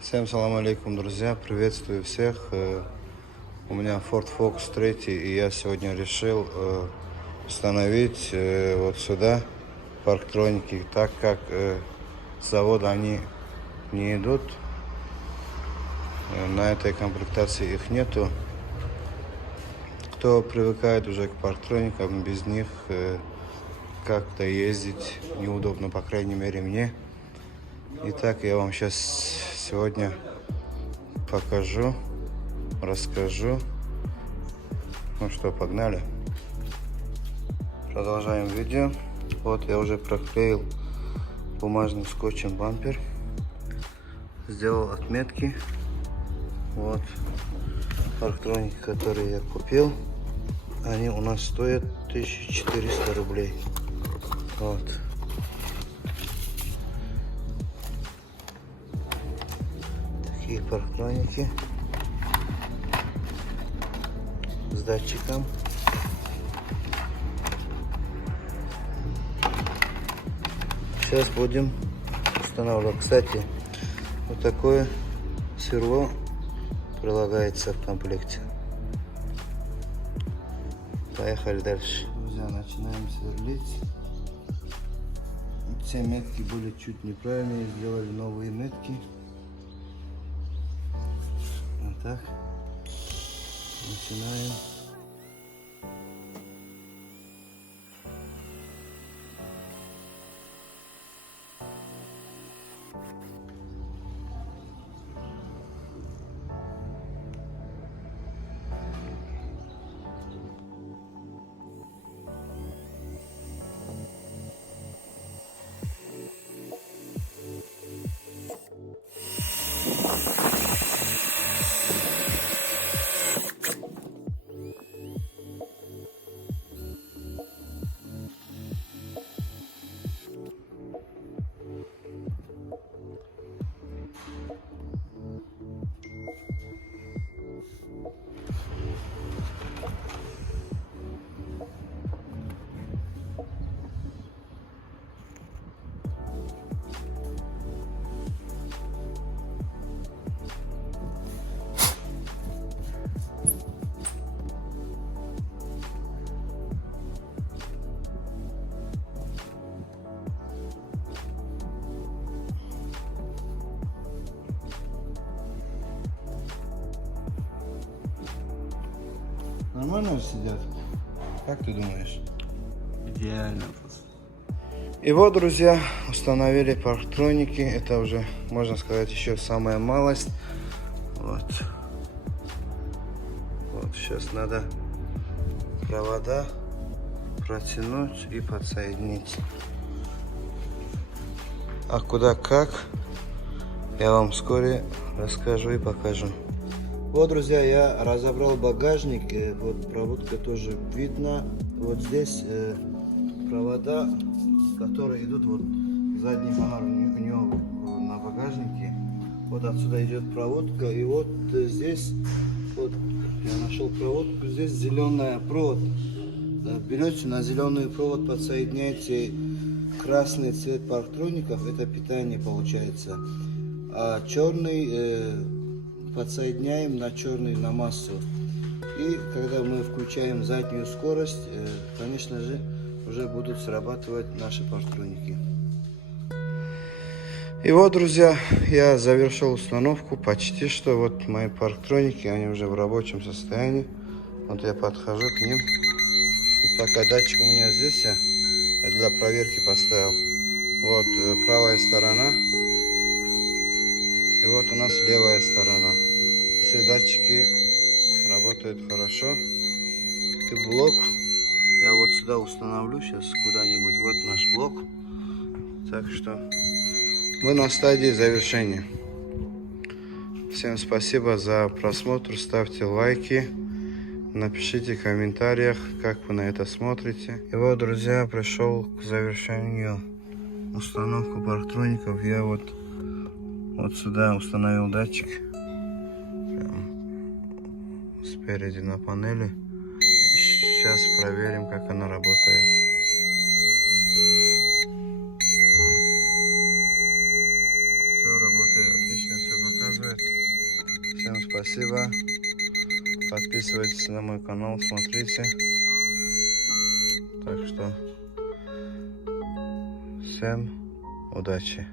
Всем салам алейкум, друзья, приветствую всех. У меня Ford Focus 3, и я сегодня решил установить вот сюда парктроники, так как с завода они не идут, на этой комплектации их нету. Кто привыкает уже к парктроникам, без них как-то ездить неудобно, по крайней мере мне. Итак, я вам сейчас сегодня покажу, расскажу. Ну что, погнали. Продолжаем видео. Вот я уже проклеил бумажным скотчем бампер. Сделал отметки. Вот парктроники, которые я купил. Они у нас стоят 1400 рублей. Вот. Такие парктроники с датчиком. Сейчас будем устанавливать. Кстати, вот такое сверло прилагается в комплекте. Поехали дальше. Друзья, начинаем сверлить. Все метки были чуть неправильные, сделали новые метки. Вот так. Начинаем. Нормально сидят? Как ты думаешь? Идеально. И вот, друзья, установили парктроники. Это уже, можно сказать, еще самая малость. Вот. Вот сейчас надо провода протянуть и подсоединить. А куда как, я вам вскоре расскажу и покажу. Вот, друзья, я разобрал багажник. Вот проводка тоже видно. Вот здесь провода, которые идут, вот задний фонарь у него на багажнике. Вот отсюда идет проводка. И вот здесь, вот я нашел проводку. Здесь зеленая провод. Берете на зеленый провод, подсоединяете красный цвет парктроников. Это питание получается. А черный подсоединяем на черный, на массу. И когда мы включаем заднюю скорость, конечно же, уже будут срабатывать наши парктроники. И вот, друзья, я завершил установку почти что. Вот мои парктроники, они уже в рабочем состоянии. Вот я подхожу к ним. И пока датчик у меня здесь, я для проверки поставил. Вот правая сторона. И вот у нас левая сторона. Все датчики работают хорошо. И блок я вот сюда установлю сейчас куда-нибудь. Вот наш блок. Так что мы на стадии завершения. Всем спасибо за просмотр. Ставьте лайки. Напишите в комментариях, как вы на это смотрите. И вот, друзья, пришел к завершению установку парктроников. Я вот сюда установил датчик. Спереди на панели. И сейчас проверим, как она работает. Все работает отлично, все показывает. спасибо. Подписывайтесь на мой канал, смотрите. Так что всем удачи.